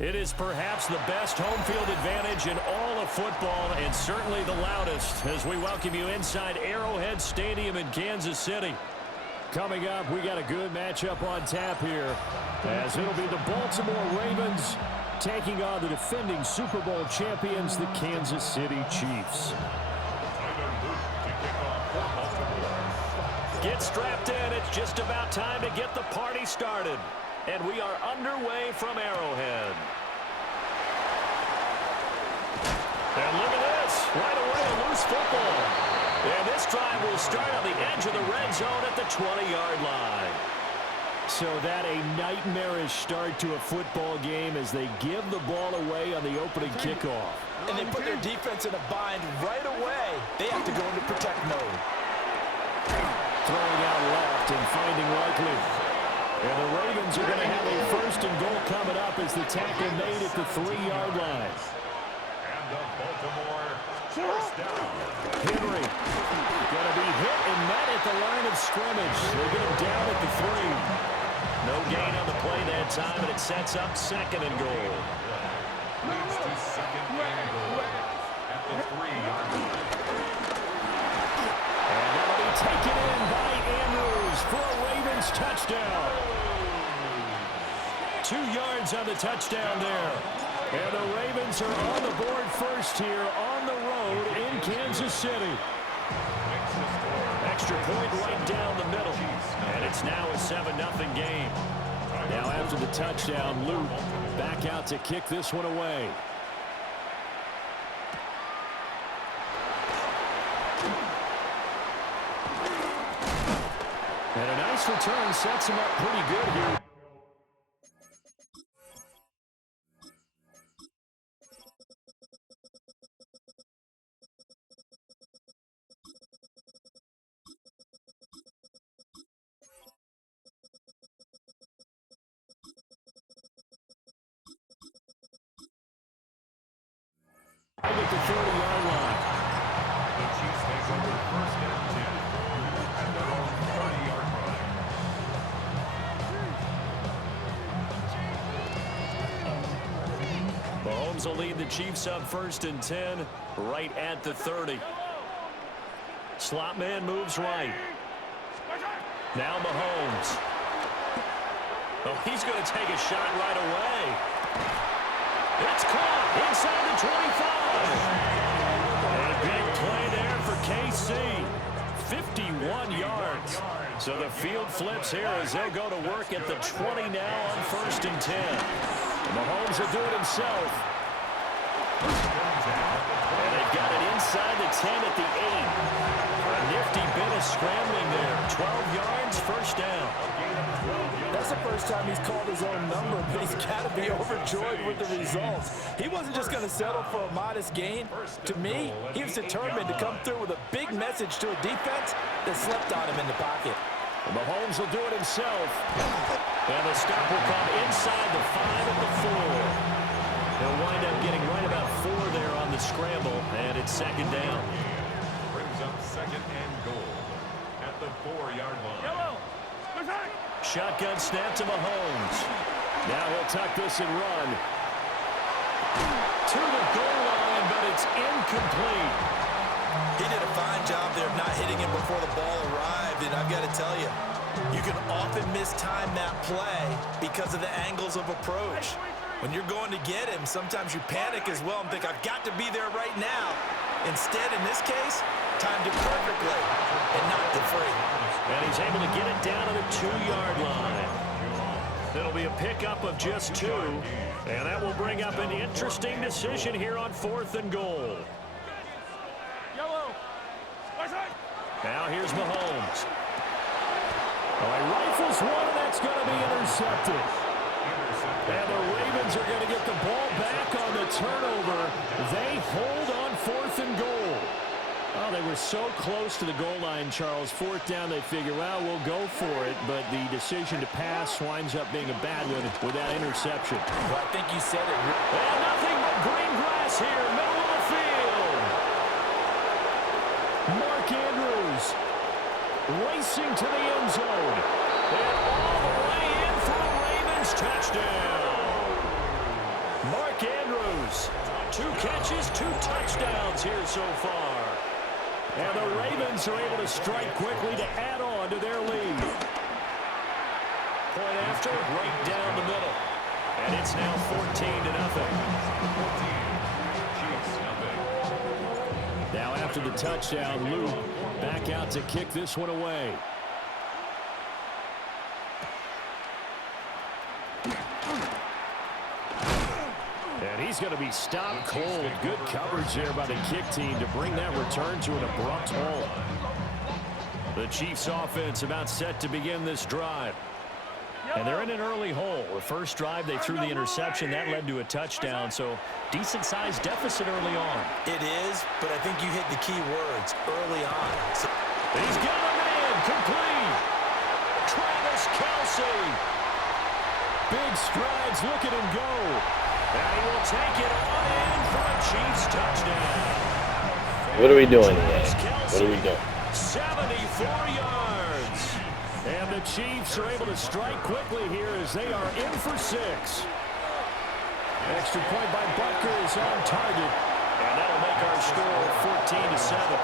It is perhaps the best home field advantage in all of football and certainly the loudest as we welcome you inside Arrowhead Stadium in Kansas City. Coming up, we got a good matchup on tap here as it'll be the Baltimore Ravens taking on the defending Super Bowl champions, the Kansas City Chiefs. Get strapped in. It's just about time to get the party started. And we are underway from Arrowhead. And look at this. Right away, a loose football. And this drive will start on the edge of the red zone at the 20-yard line. So that a nightmarish start to a football game as they give the ball away on the opening kickoff. And they put their defense in a bind right away. They have to go into protect mode. Throwing out left and finding Likely. And the Ravens are going to have a first and goal coming up as the tackle made at the 3-yard line. And the Baltimore first down. Henry going to be hit and met at the line of scrimmage. They get him down at the 3. No gain on the play that time, and it sets up second and goal. Leads to second and goal at the 3-yard line. And that'll be taken in by Andrews for a Ravens touchdown. 2 yards on the touchdown there. And the Ravens are on the board first here on the road in Kansas City. Extra point right down the middle. And it's now a 7-0 game. Now after the touchdown, Luke back out to kick this one away. And a nice return sets him up pretty good here. At the 30-yard line. The Chiefs take over first and 10 at their own 30-yard line. Mahomes will lead the Chiefs up first and 10 right at the 30. Slot man moves right. Now Mahomes. Oh, he's going to take a shot right away. It's caught inside the 25. And a big play there for KC. 51 yards. So the field flips here as they'll go to work at the 20 now on first and 10. Mahomes will do it himself. And they've got it inside the 10 at the 8. A nifty bit of scrambling there. 12 yards, first down. That's the first time he's called his own number, but he's got to be overjoyed with the results. He wasn't just going to settle for a modest gain. To me, he was determined to come through with a big message to a defense that slept on him in the pocket. Mahomes will do it himself. And the stop will come inside the 5 at the 4. He'll wind up getting right about 4 there on the scramble, and it's second down. Brings up second and goal at the 4-yard line. Shotgun snap to Mahomes. Now he'll tuck this and run. To the goal line, but it's incomplete. He did a fine job there of not hitting him before the ball arrived, and I've got to tell you, you can often mistime that play because of the angles of approach. When you're going to get him, sometimes you panic as well and think, I've got to be there right now. Instead, in this case, timed it perfectly and knocked it free. And he's able to get it down to the 2-yard line. It'll be a pickup of just 2, and that will bring up an interesting decision here on 4th and goal. Now here's Mahomes. Oh, he rifles one, and that's going to be intercepted. And the Ravens are going to get the ball back on the turnover. They hold on 4th and goal. Oh, they were so close to the goal line, Charles. 4th down, they figure, well, we'll go for it. But the decision to pass winds up being a bad one with that interception. Well, I think you said it. And nothing but green grass here, middle of the field. Mark Andrews racing to the end zone. And all the way in for a Ravens touchdown. 2 catches, 2 touchdowns here so far. And the Ravens are able to strike quickly to add on to their lead. Point after, right down the middle. And it's now 14-0. Now after the touchdown, Luke back out to kick this one away. And he's going to be stopped cold. Good coverage there by the kick team to bring that return to an abrupt halt. The Chiefs offense about set to begin this drive. And they're in an early hole. The first drive, they threw the interception. That led to a touchdown, so decent-sized deficit early on. It is, but I think you hit the key words early on. He's got a man complete. Travis Kelce. Big strides. Look at him go. And he will take it on in for a Chiefs touchdown. What are we doing here? What are we doing? 74 yards. And the Chiefs are able to strike quickly here as they are in for 6. Extra point by Butker is on target. And that'll make our score 14-7.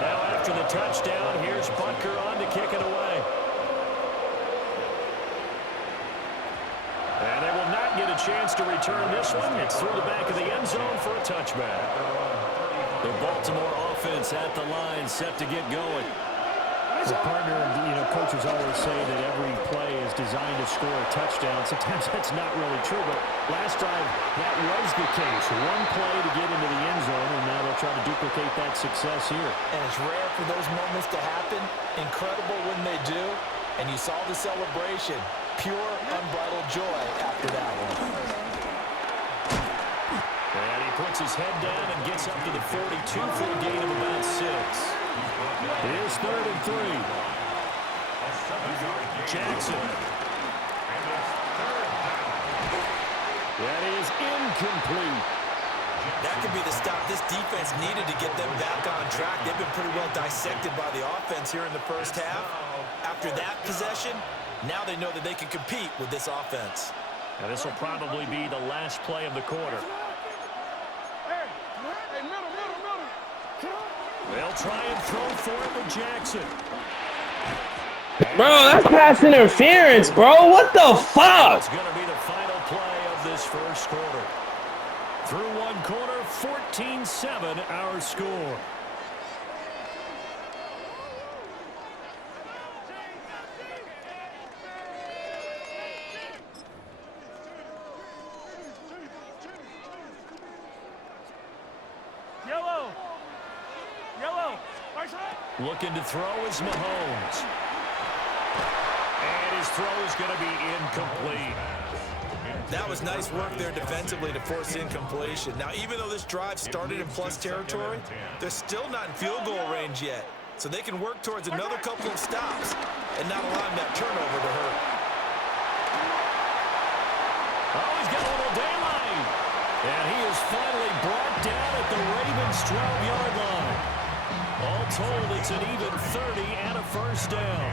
Now after the touchdown, here's Butker on to kick it away. And they will not get a chance to return this one. It's through the back of the end zone for a touchback. The Baltimore offense at the line, set to get going. The partner, coaches always say that every play is designed to score a touchdown. Sometimes that's not really true, but last time that was the case. One play to get into the end zone, and now they'll try to duplicate that success here. And it's rare for those moments to happen. Incredible when they do. And you saw the celebration. Pure, unbridled joy after that one. And he puts his head down and gets up to the 42 for a gain of about 6. Here's 3rd and 3. Jackson. That is incomplete. That could be the stop this defense needed to get them back on track. They've been pretty well dissected by the offense here in the first half. After that possession, now they know that they can compete with this offense. And this will probably be the last play of the quarter. They'll try and throw for it with Jackson. Bro, that's pass interference, bro. What the fuck? It's going to be the final play of this first quarter. Through one quarter, 14-7 our score. Looking to throw is Mahomes. And his throw is going to be incomplete. That was nice work there defensively to force incompletion. Now, even though this drive started in plus territory, they're still not in field goal range yet. So they can work towards another couple of stops and not allowing that turnover to hurt. Oh, he's got a little daylight. And he is finally brought down at the Ravens' 12-yard line. All told, it's an even 30 and a first down.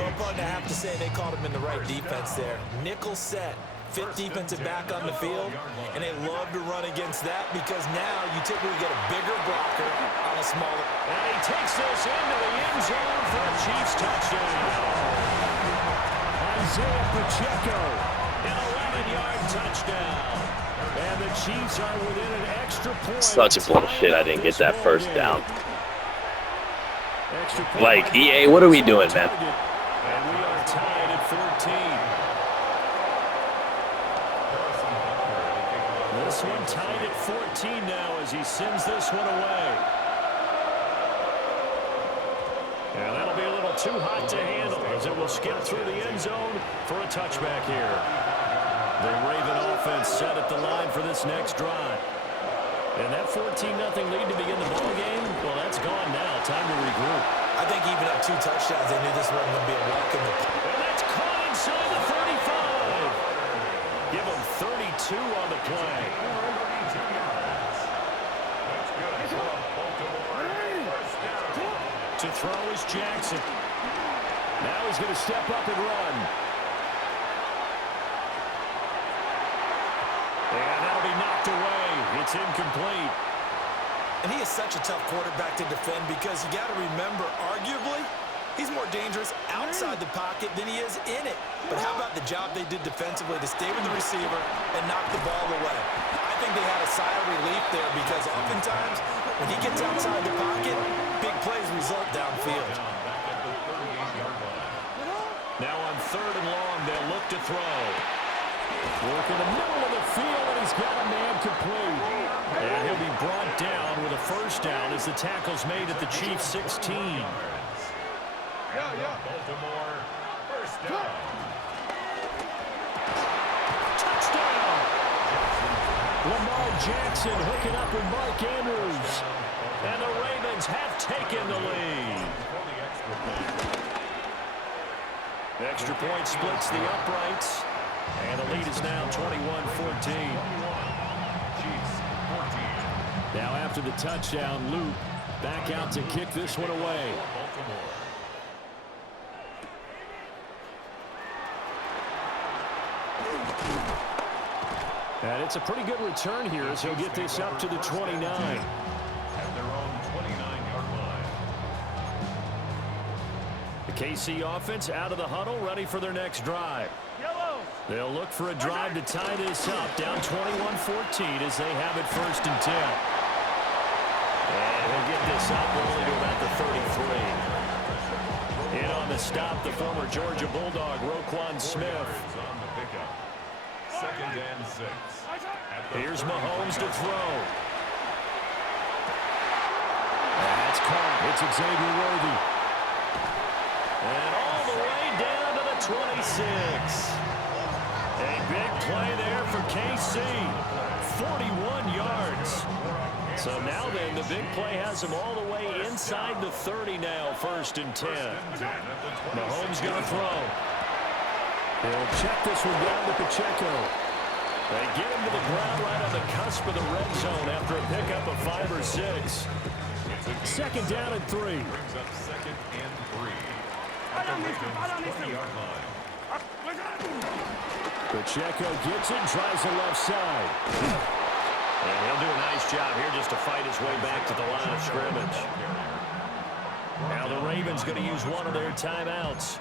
Well, Bud, I have to say they caught him in the right defense there. Nickel set, 5th defensive back on the field, and they love to run against that because now you typically get a bigger blocker on a smaller. And he takes this into the end zone for a Chiefs touchdown. Isaiah Pacheco, an 11-yard touchdown. And the Chiefs are within an extra point. Such a bullshit. I didn't get that first down. Like, EA, what are we doing, man? And we are tied at 14. This one tied at 14 now as he sends this one away. And that'll be a little too hot to handle as it will skip through the end zone for a touchback here. The Raven offense set at the line for this next drive. And that 14-0 lead to begin the ball game, well, that's gone now. Time to regroup. I think even up 2 touchdowns, they knew this wasn't going to be a walk in the park. And that's caught inside the 35. Give them 32 on the play. To throw is Jackson. Now he's going to step up and run. And that'll be knocked away. It's incomplete. And he is such a tough quarterback to defend because you got to remember, arguably, he's more dangerous outside the pocket than he is in it. But how about the job they did defensively to stay with the receiver and knock the ball away? I think they had a sigh of relief there because oftentimes when he gets outside the pocket, big plays result downfield. Now on 3rd and long, they'll look to throw. Work in the middle of the field, and he's got a man complete. And he'll be brought down with a first down as the tackle's made at the Chiefs' 16. Baltimore, first down. Touchdown! Lamar Jackson hooking up with Mark Andrews. And the Ravens have taken the lead. Extra point splits the uprights. And the lead is now 21-14. Now after the touchdown, Luke back out to kick this one away. And it's a pretty good return here as he'll get this up to the 29. At their own 29-yard line. The KC offense out of the huddle, ready for their next drive. They'll look for a drive to tie this up. Down 21-14 as they have it 1st and 10. And he'll get this up only to about the 33. In on the stop, the former Georgia Bulldog, Roquan Smith. On the pickup. 2nd and 6. Here's Mahomes to throw. That's caught. It's Xavier Worthy. And all the way down to the 26. A big play there for KC. 41 yards. So now then, the big play has him all the way inside the 30 now, 1st and 10. Mahomes going to throw. He'll check this one down to Pacheco. They get him to the ground right on the cusp of the red zone after a pickup of 5 or 6. 2nd down and 3. Brings up 2nd and 3. At the Ravens' 20-yard line. Pacheco gets it and tries the left side. And he'll do a nice job here just to fight his way back to the line of scrimmage. Now the Ravens going to use one of their timeouts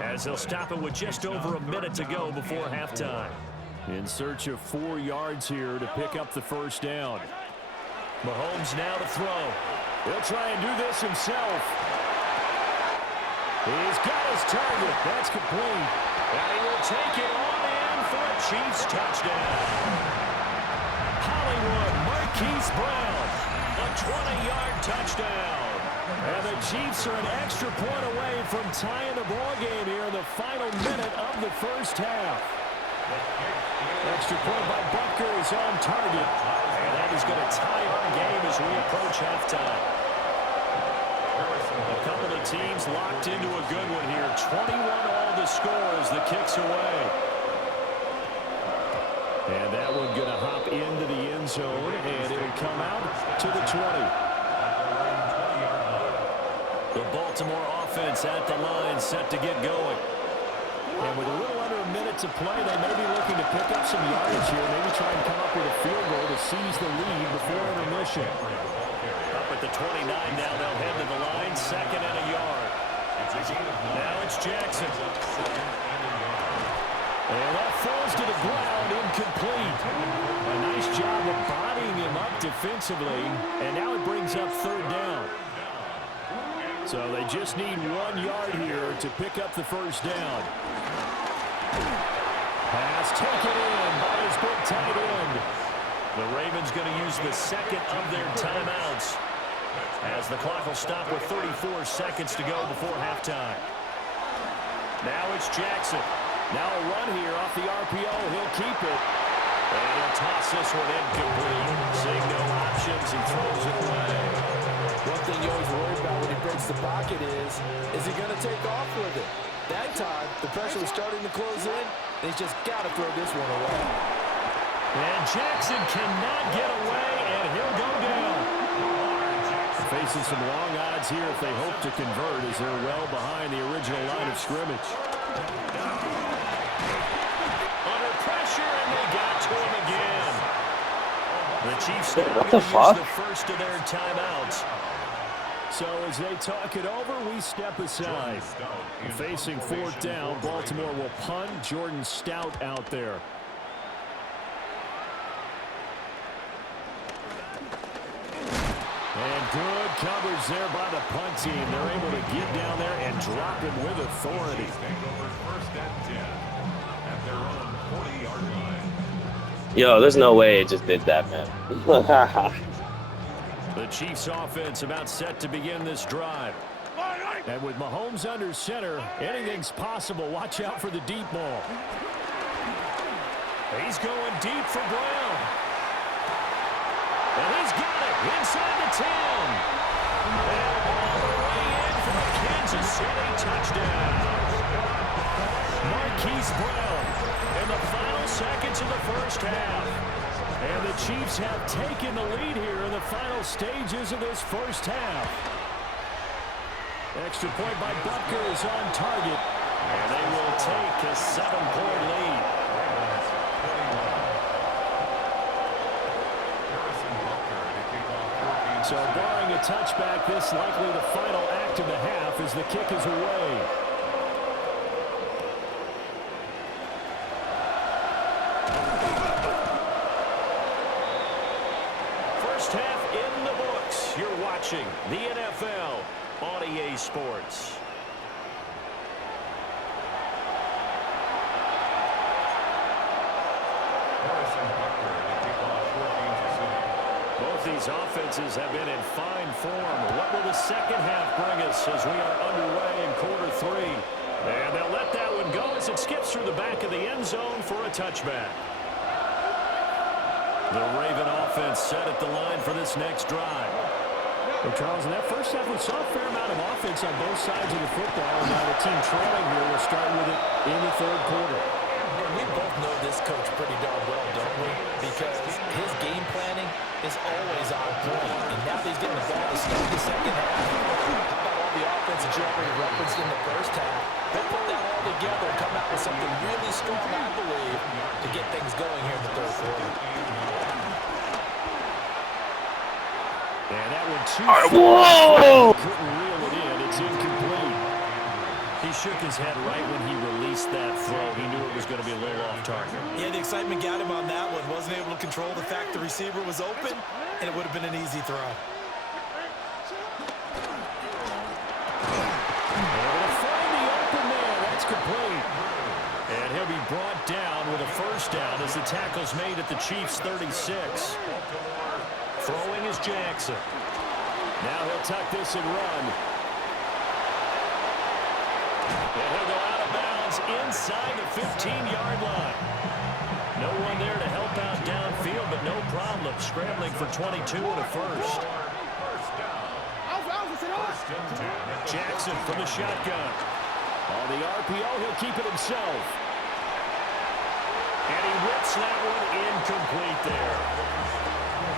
as they'll stop it with just over a minute to go before halftime. In search of 4 yards here to pick up the first down. Mahomes now to throw. He'll try and do this himself. He's got his target. That's complete. And he will take it on in for a Chiefs touchdown. Hollywood Marquise Brown, a 20-yard touchdown. And the Chiefs are an extra point away from tying the ball game here in the final minute of the first half. Extra point by Butker is on target. And that is going to tie our game as we approach halftime. A couple of teams locked into a good one here. 21 all the scores, the kicks away. And that one going to hop into the end zone, and it'll come out to the 20. The Baltimore offense at the line, set to get going. And with a little under a minute to play, they may be looking to pick up some yardage here. Maybe try and come up with a field goal to seize the lead before intermission. Up at the 29 now, they'll head to the line, 2nd and a yard. Now it's Jackson. And that falls to the ground, incomplete. A nice job of bodying him up defensively, and now it brings up 3rd down. So they just need 1 yard here to pick up the first down. Pass taken in by his big tight end. The Ravens going to use the 2nd of their timeouts as the clock will stop with 34 seconds to go before halftime. Now it's Jackson. Now a run here off the RPO. He'll keep it. And he'll toss this one incomplete. Seeing no options, he throws it away. One thing you always worry about when he breaks the pocket is he going to take off with it? That time, the pressure was starting to close in, and he's just got to throw this one away. And Jackson cannot get away, and he'll go down. facing some long odds here if they hope to convert, as they're well behind the original line of scrimmage. Under pressure, and they got to him again. The Chiefs now What the use fuck? the first of their timeouts. So as they talk it over, we step aside. Facing fourth down, Baltimore will punt. Jordan Stout out there. And good coverage there by the punt team. They're able to get down there and drop him with authority. First and 10 at their own 40-yard line. Yo, there's no way it just did that, man. The Chiefs offense about set to begin this drive. And with Mahomes under center, anything's possible. Watch out for the deep ball. He's going deep for Brown. And he's got it inside the 10. And all the way in for a Kansas City touchdown. Marquise Brown in the final seconds of the first half. And the Chiefs have taken the lead here in the final stages of this first half. Extra point by Butker is on target. And they will take a 7-point lead. So barring a touchback, this likely the final act of the half as the kick is away. First half in the books. You're watching the NFL on EA Sports. Both these offenses have been in fine form. What will the second half bring us as we are underway in quarter three? And they'll let that one go as it skips through the back of the end zone for a touchback. The Raven offense set at the line for this next drive. Well, Charles, in that first half, we saw a fair amount of offense on both sides of the football. And now the team trailing here will start with it in the third quarter. And we both know this coach pretty darn well, don't we? Because his game planning is always on point. And now that he's getting the ball to start the second half, how about all the offense that you already referenced in the first half? They'll put that all together and come out with something really strong, I believe, to get things going here in the third quarter. And that one too Whoa! couldn't reel it in. It's incomplete. He shook his head right when he released that throw. He knew it was going to be a little off target. Yeah, the excitement got him on that one. Wasn't able to control the fact the receiver was open, and it would have been an easy throw. Able to find the open man. That's complete. And he'll be brought down with a first down as the tackle's made at the Chiefs' 36. Throwing is Jackson. Now he'll tuck this and run. And he'll go out of bounds inside the 15-yard line. No one there to help out downfield, but no problem scrambling for 22 and a first. Jackson from the shotgun. On the RPO, he'll keep it himself. And he whips that one incomplete there.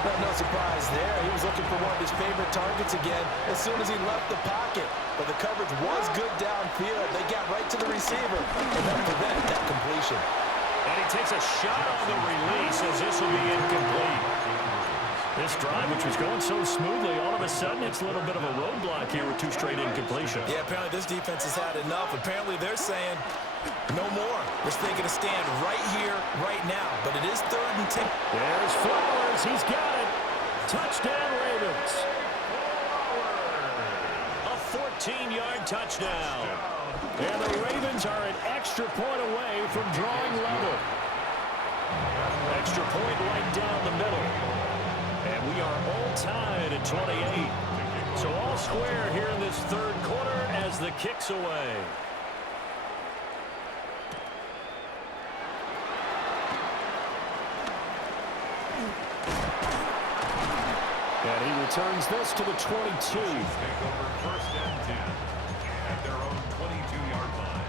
Well, no surprise there. He was looking for one of his favorite targets again as soon as he left the pocket. But the coverage was good downfield. They got right to the receiver and that prevent that completion. And he takes a shot on the release as this will be incomplete. This drive, which was going so smoothly, all of a sudden it's a little bit of a roadblock here with two straight incompletions. Yeah, apparently this defense has had enough. Apparently they're saying no more. We're taking a stand right here, right now. But it is 3rd and 10. There's Flowers. He's got it. Touchdown, Ravens. A 14-yard touchdown. And the Ravens are an extra point away from drawing level. Extra point right down the middle. And we are all tied at 28. So all square here in this third quarter as the kick's away. And he returns this to the 22. Take over 1st and 10 at their own 22-yard line.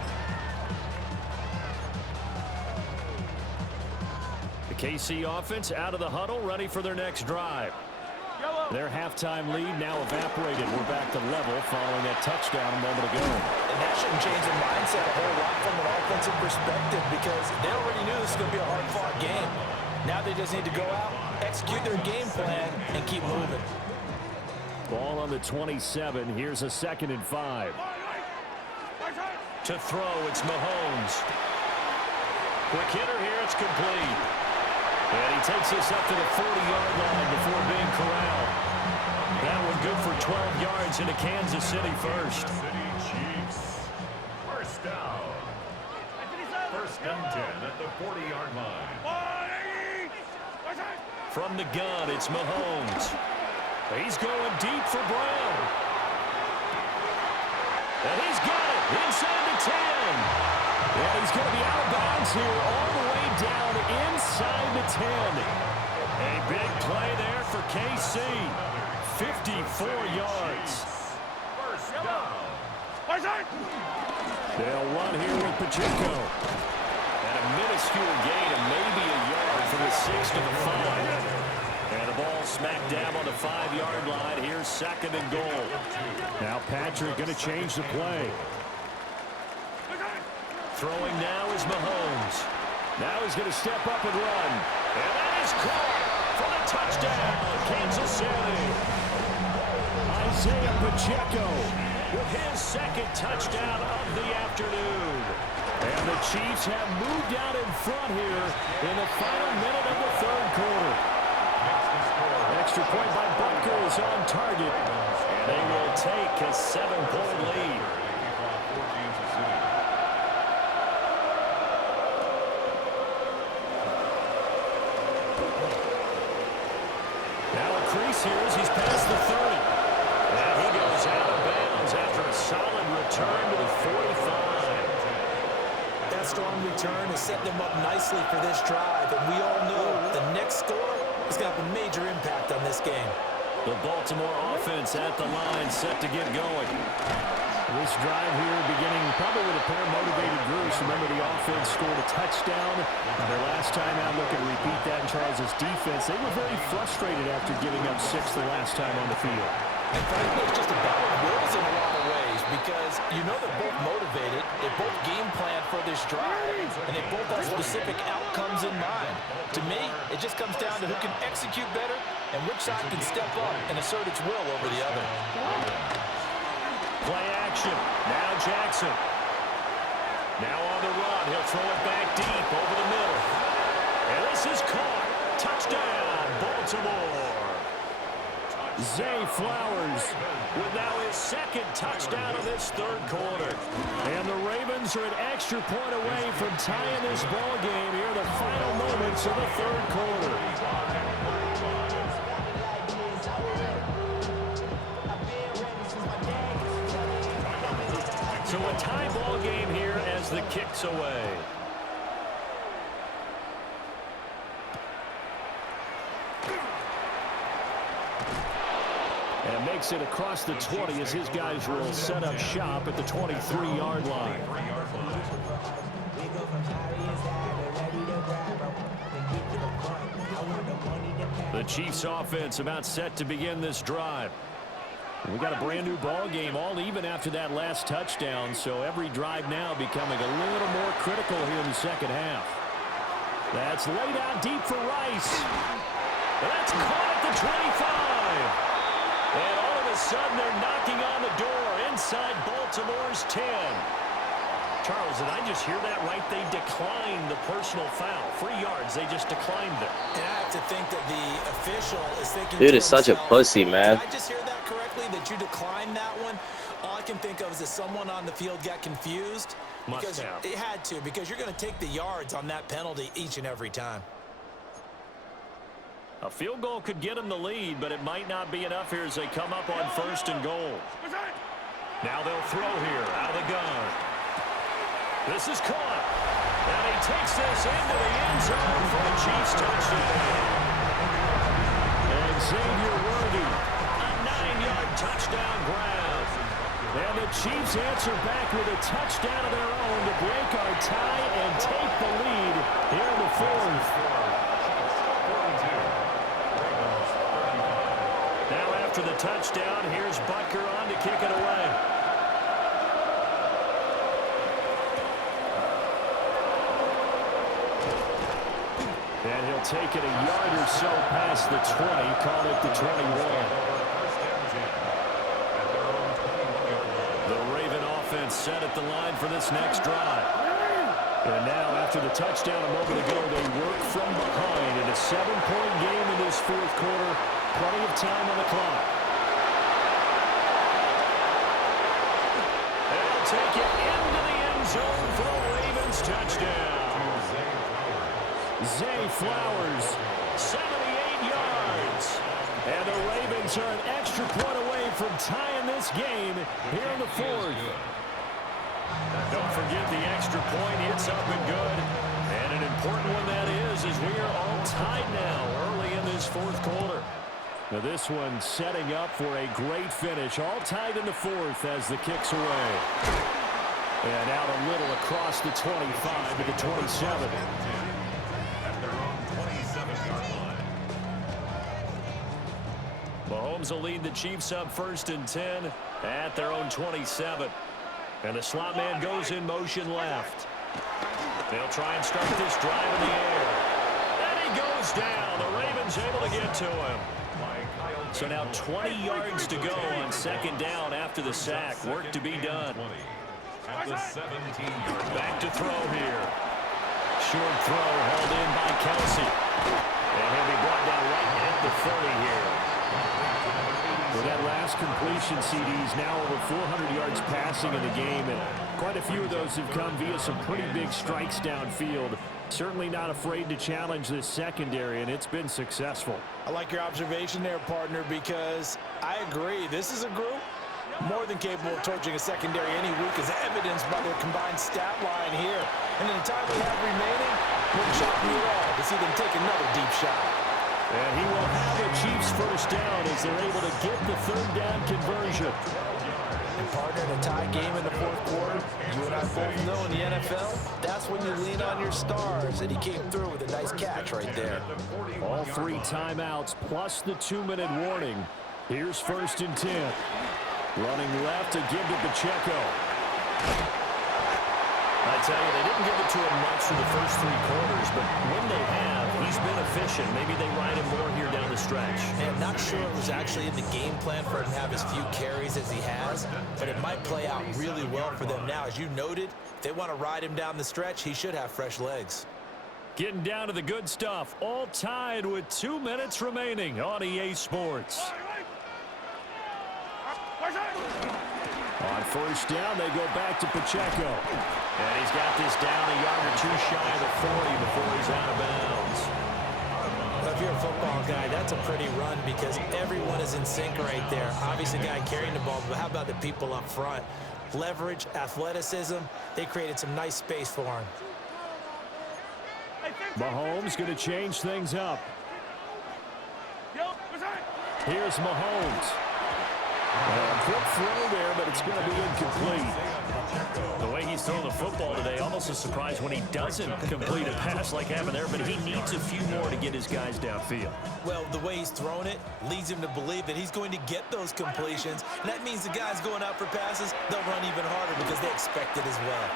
The KC offense out of the huddle, ready for their next drive. Their halftime lead now evaporated. We're back to level following that touchdown a moment ago. And that shouldn't change the mindset a whole lot from an offensive perspective because they already knew this was going to be a hard-fought game. Now they just need to go out, execute their game plan, and keep moving. Ball on the 27. Here's a 2nd and 5. To throw, it's Mahomes. Quick hitter here, it's complete. And he takes us up to the 40-yard line before being corralled. That one good for 12 yards into Kansas City first. City Chiefs. First down. First and 10 at the 40-yard line. From the gun, it's Mahomes. He's going deep for Brown. And he's got it inside the 10. And he's going to be out of bounds here all the way down inside the 10. A big play there for KC. 54 yards. First down. They'll run here with Pacheco. And a minuscule gain of maybe a yard from the 6 to the 5. And the ball smacked down on the 5-yard line. Here's 2nd and goal. Now Patrick going to change the play. Throwing now is Mahomes. Now he's going to step up and run. And that is caught for the touchdown, Kansas City. Isaiah Pacheco with his 2nd touchdown of the afternoon. And the Chiefs have moved out in front here in the final minute of the 3rd quarter. Extra point by Butker is on target. And they will take a 7-point lead. Now a crease here as he's past the 30. And he goes out of bounds after a solid return to the 45. That strong return has set them up nicely for this drive, and we all know the next score has got a major impact on this game. The Baltimore offense at the line set to get going. This drive here beginning probably with a pair of motivated groups. Remember, the offense scored a touchdown. Their last time out, looking to repeat that in Charles' defense. They were very frustrated after giving up 6 the last time on the field. And frankly, it's just a battle of wills in a lot of ways because you know they're both motivated, they both game plan for this drive, and they both have specific outcomes in mind. To me, it just comes down to who can execute better and which side can step up and assert its will over the other. Play action. Now Jackson. Now on the run. He'll throw it back deep over the middle. And this is caught. Touchdown, Baltimore. Zay Flowers with now his 2nd touchdown of this 3rd quarter. And the Ravens are an extra point away from tying this ball game here in the final moments of the 3rd quarter. So a tie ball game here as the kick's away. And makes it across the 20 as his guys will set up shop at the 23-yard line. The Chiefs offense about set to begin this drive. We got a brand new ball game, all even after that last touchdown, so every drive now becoming a little more critical here in the 2nd half. That's laid out deep for Rice. That's caught at the 25. And all of a sudden they're knocking on the door inside Baltimore's 10. Charles, did I just hear that right? They declined the personal foul. 3 yards, they just declined it. And I have to think that the official is thinking, Dude is such a pussy, man. Did I just hear that correctly, that you declined that one? All I can think of is that someone on the field got confused. Must have. It had to, because you're going to take the yards on that penalty each and every time. A field goal could get them the lead, but it might not be enough here as they come up on 1st and goal. Now they'll throw here out of the gun. This is caught. And he takes this into the end zone for a Chiefs touchdown. And Xavier Worthy, a 9-yard touchdown grab. And the Chiefs answer back with a touchdown of their own to break our tie and take the lead here in the 4th. Now after the touchdown. Here's Butker on to kick it away. And he'll take it a yard or so past the 20, call it the 21. The Raven offense set at the line for this next drive. And now, after the touchdown a moment ago, they work from behind in a 7-point game in this fourth quarter. Plenty of time on the clock. They'll take it into the end zone for the Ravens touchdown. Zay Flowers, 78 yards. And the Ravens are an extra point away from tying this game here in the fourth. Don't forget the extra point. It's up and good. And an important one that is we are all tied now early in this fourth quarter. Now this one setting up for a great finish. All tied in the fourth as the kick's away. And out a little across the 25 to the 27. Mahomes will lead the Chiefs up 1st and 10 at their own 27. And the slot man goes in motion left. They'll try and start this drive in the air. And he goes down. The Ravens able to get to him. So now 20 yards to go on 2nd down after the sack. Work to be done. Back to throw here. Short throw held in by Kelsey. And he'll be brought down right at the 30 here. With that last completion, CD's now over 400 yards passing in the game, and quite a few of those have come via some pretty big strikes downfield. Certainly not afraid to challenge this secondary, and it's been successful. I like your observation there, partner, because I agree. This is a group more than capable of torching a secondary any week, as evidenced by their combined stat line here. And in the time we have remaining, wouldn't shock me at all to see them take another deep shot. And he will have a Chiefs first down as they're able to get the 3rd down conversion. And partner, in a tie game in the fourth quarter, you and I both know in the NFL, that's when you lean on your stars. And he came through with a nice catch right there. All 3 timeouts plus the 2-minute warning. Here's 1st and 10. Running left to give to Pacheco. I tell you, they didn't give it to him much for the first 3 quarters, but when they have, he's been efficient. Maybe they ride him more here down the stretch. And not sure it was actually in the game plan for him to have as few carries as he has, but it might play out really well for them now. As you noted, if they want to ride him down the stretch, he should have fresh legs. Getting down to the good stuff, all tied with 2 minutes remaining on EA Sports. On 1st down, they go back to Pacheco. And he's got this down a yard or 2 shy of the 40 before he's out of bounds. Well, if you're a football guy, that's a pretty run because everyone is in sync right there. Obviously, the guy carrying the ball, but how about the people up front? Leverage, athleticism, they created some nice space for him. Mahomes going to change things up. Here's Mahomes. A quick throw there, but it's going to be incomplete. The way he's throwing the football today, almost a surprise when he doesn't complete a pass like happened there, but he needs a few more to get his guys downfield. Well, the way he's thrown it leads him to believe that he's going to get those completions, and that means the guys going out for passes, they'll run even harder because they expect it as well.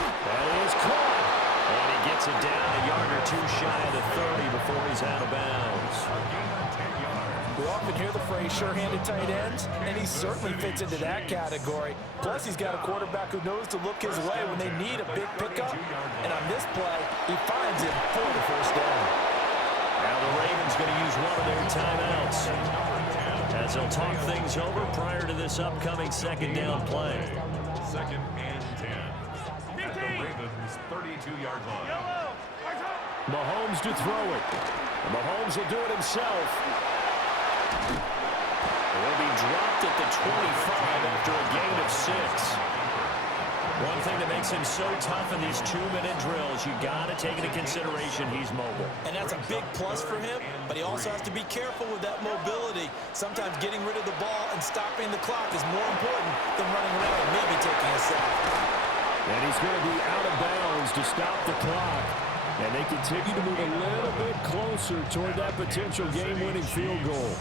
That is caught. And he gets it down a yard or 2 shy of the 30 before he's out of bounds. We often hear the phrase sure-handed tight ends, and he certainly fits into that category. Plus, he's got a quarterback who knows to look his way when they need a big pickup. And on this play, he finds him for the 1st down. Now the Ravens going to use one of their timeouts as they'll talk things over prior to this upcoming 2nd down play. 2nd and 10. At the Ravens' 32-yard line. Mahomes to throw it. Mahomes will do it himself. He'll be dropped at the 25 after a gain of 6. One thing that makes him so tough in these 2-minute drills, you got to take into consideration he's mobile. And that's a big plus for him, but he also has to be careful with that mobility. Sometimes getting rid of the ball and stopping the clock is more important than running around and maybe taking a sack. And he's going to be out of bounds to stop the clock. And they continue to move a little bit closer toward that potential game-winning field goal.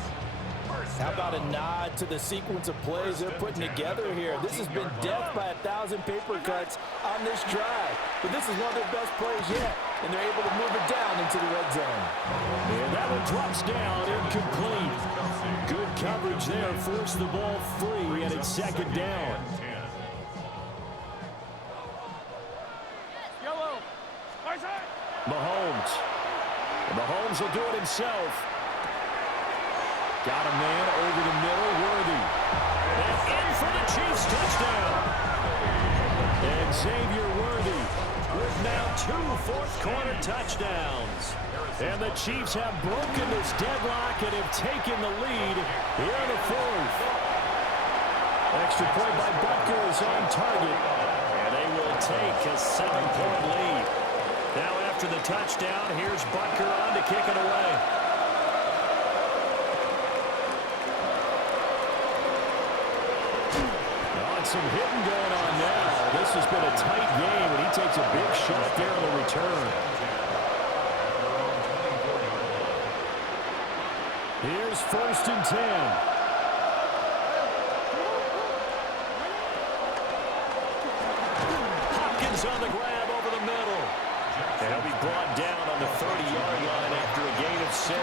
How about a nod to the sequence of plays they're putting together here? This has been death by 1,000 paper cuts on this drive. But this is one of their best plays yet, and they're able to move it down into the red zone. And that one drops down, incomplete. Good coverage there, forced the ball free, and it's second down. Mahomes. And Mahomes will do it himself. Got a man over the middle, Worthy. And in for the Chiefs touchdown. And Xavier Worthy with now 2 fourth-quarter touchdowns. And the Chiefs have broken this deadlock and have taken the lead here in the fourth. Extra point by Butker is on target. And they will take a 7-point lead. Now after the touchdown, here's Butker on to kick it away. Some hitting going on now. This has been a tight game, and he takes a big shot there on the return. Here's 1st and 10. Hopkins on the grab over the middle. And he'll be brought down on the 30-yard line after a gain of 6.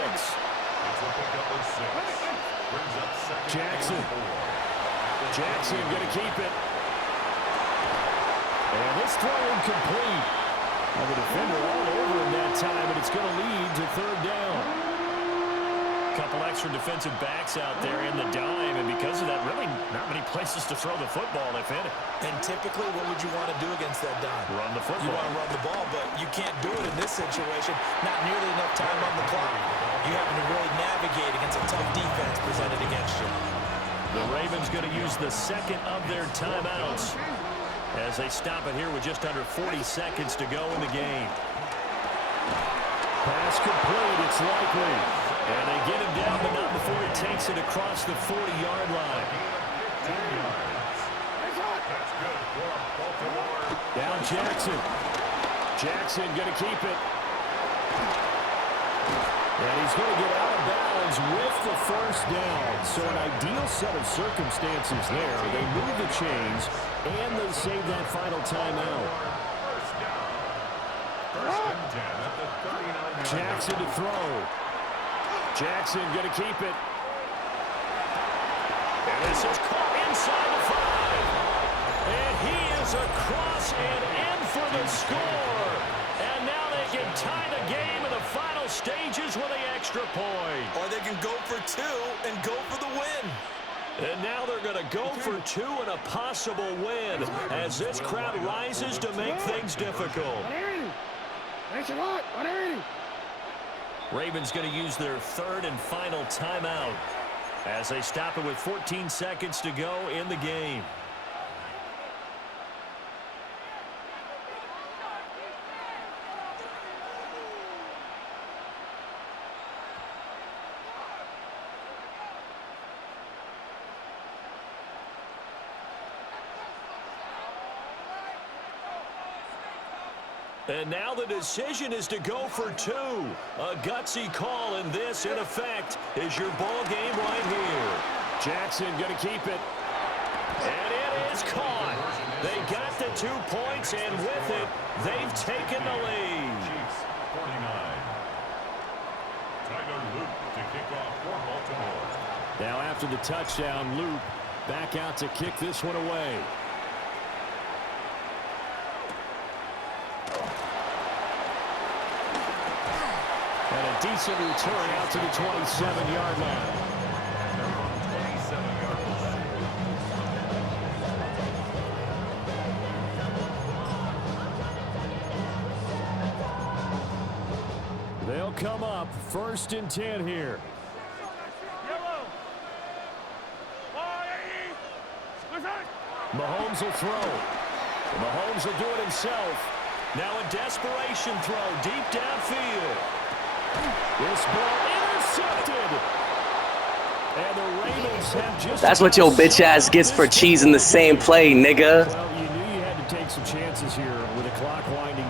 Jackson. Jackson going to keep it. And this throw incomplete. Well, the defender all over him that time, and it's going to lead to 3rd down. Couple extra defensive backs out there in the dime, and because of that, really not many places to throw the football if any. And typically, what would you want to do against that dime? Run the football. You want to run the ball, but you can't do it in this situation. Not nearly enough time on the clock. You having to really navigate against a tough defense presented against you. The Ravens going to use the second of their timeouts as they stop it here with just under 40 seconds to go in the game. Pass complete, it's likely. And they get him down, but not before he takes it across the 40-yard line. Down Jackson. Jackson going to keep it. And he's going to get out of bounds with the 1st down. So an ideal set of circumstances there. They move the chains, and they save that final timeout. Jackson to throw. Jackson going to keep it. And this is caught inside the 5. And he is across and in for the score. And now they can tie the game in the final stages with the extra point. Or they can go for 2 and go for the win. And now they're going to go for 2 and a possible win as this crowd rises to make things difficult. Ravens going to use their 3rd and final timeout as they stop it with 14 seconds to go in the game. And now the decision is to go for 2. A gutsy call, and this, in effect, is your ball game right here. Jackson going to keep it. And it is caught. They got the 2 points, and with it, they've taken the lead. Now after the touchdown, Luke back out to kick this one away. And a decent return out to the 27-yard line. They'll come up 1st and 10 here. Mahomes will throw. Mahomes will do it himself. Now a desperation throw deep downfield. This ball intercepted. And the Ravens have just... That's what your bitch ass gets for cheesing the same play, nigga. Well, you knew you had to take some chances here with the clock winding